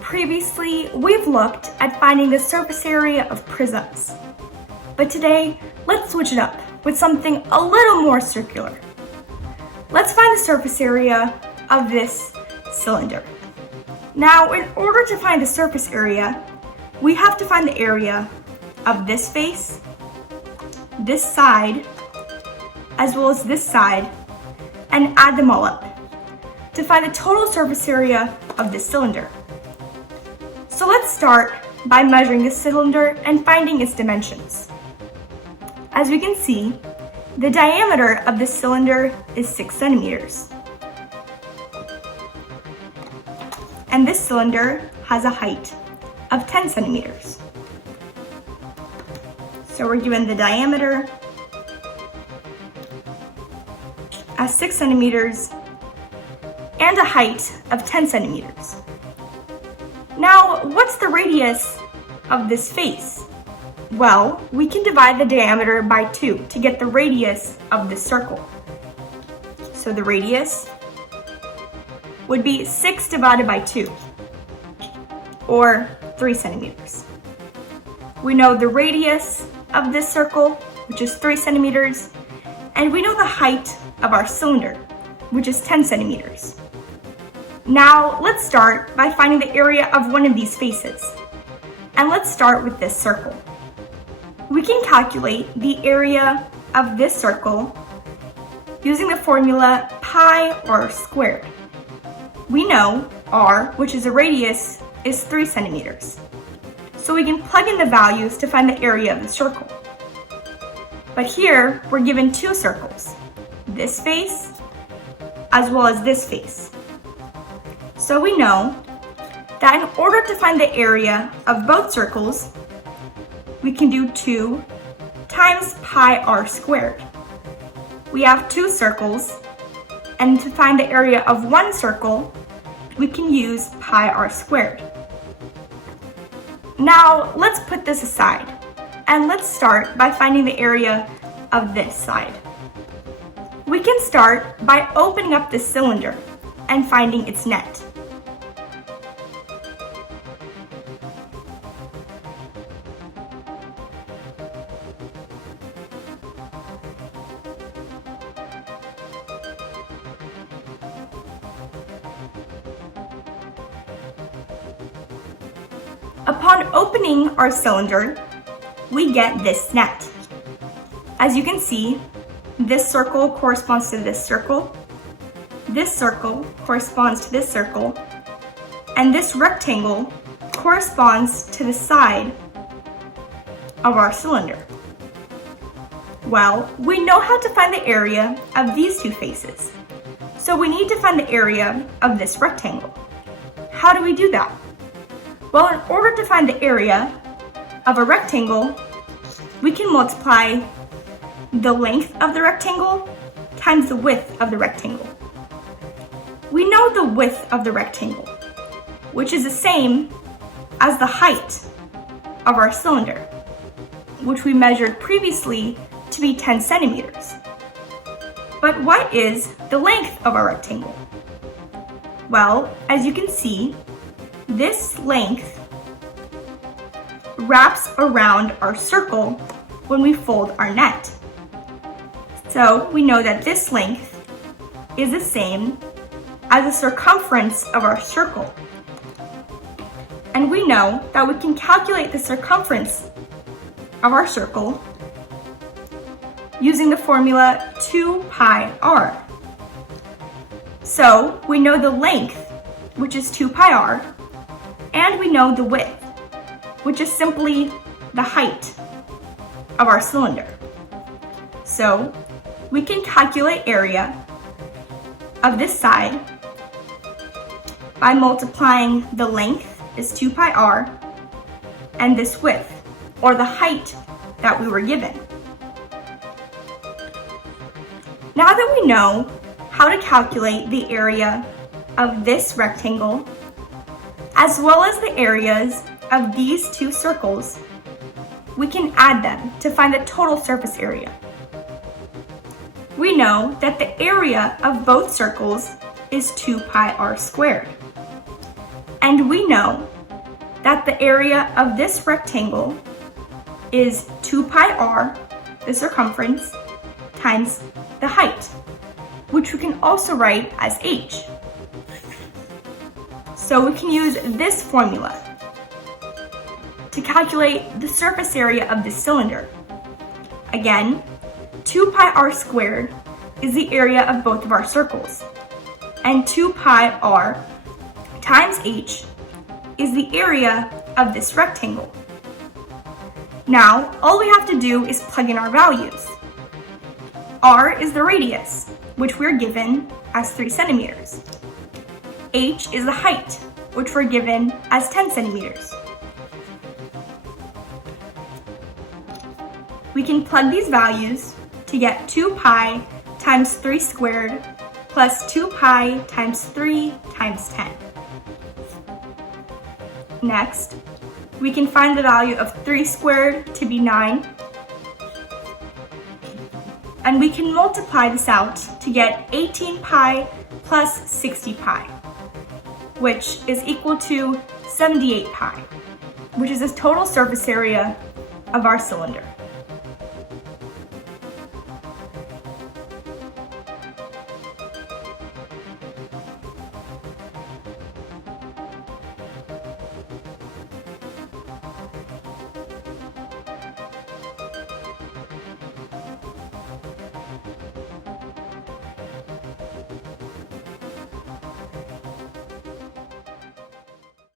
Previously, we've looked at finding the surface area of prisms. But today, let's switch it up with something a little more circular. Let's find the surface area of this cylinder. Now, in order to find the surface area, we have to find the area of this face, this side, as well as this side, and add them all up to find the total surface area of this cylinder. So let's start by measuring the cylinder and finding its dimensions. As we can see, the diameter of this cylinder is 6 centimeters. And this cylinder has a height of 10 centimeters. So we're given the diameter as 6 centimeters and a height of 10 centimeters. Now, what's the radius of this face? Well, we can divide the diameter by 2 to get the radius of this circle. So the radius would be 6 divided by 2, or 3 centimeters. We know the radius of this circle, which is 3 centimeters, and we know the height of our cylinder, which is 10 centimeters. Now, let's start by finding the area of one of these faces. And let's start with this circle. We can calculate the area of this circle using the formula pi r squared. We know r, which is a radius, is 3 centimeters. So we can plug in the values to find the area of the circle. But here, we're given 2 circles, this face, as well as this face. So we know that in order to find the area of both circles, we can do 2 times pi r squared. We have 2 circles, and to find the area of one circle, we can use pi r squared. Now, let's put this aside, and let's start by finding the area of this side. We can start by opening up this cylinder and finding its net. Upon opening our cylinder, we get this net. As you can see, this circle corresponds to this circle corresponds to this circle, and this rectangle corresponds to the side of our cylinder. Well, we know how to find the area of these 2 faces, so we need to find the area of this rectangle. How do we do that? Well, in order to find the area of a rectangle, we can multiply the length of the rectangle times the width of the rectangle. We know the width of the rectangle, which is the same as the height of our cylinder, which we measured previously to be 10 centimeters. But what is the length of our rectangle? Well, as you can see, this length wraps around our circle when we fold our net. So we know that this length is the same as the circumference of our circle. And we know that we can calculate the circumference of our circle using the formula 2 pi r. So we know the length, which is 2 pi r, and we know the width, which is simply the height of our cylinder. So we can calculate area of this side by multiplying the length is 2 pi r and this width, or the height that we were given. Now that we know how to calculate the area of this rectangle, as well as the areas of these two circles, we can add them to find the total surface area. We know that the area of both circles is 2 pi r squared. And we know that the area of this rectangle is 2 pi r, the circumference, times the height, which we can also write as h. So we can use this formula to calculate the surface area of this cylinder. Again, 2 pi r squared is the area of both of our circles, and 2 pi r times h is the area of this rectangle. Now, all we have to do is plug in our values. R is the radius, which we're given as 3 centimeters. H is the height, which we're given as 10 centimeters. We can plug these values to get 2 pi times 3 squared plus 2 pi times 3 times 10. Next, we can find the value of 3 squared to be 9. And we can multiply this out to get 18 pi plus 60 pi, which is equal to 78 pi, which is the total surface area of our cylinder.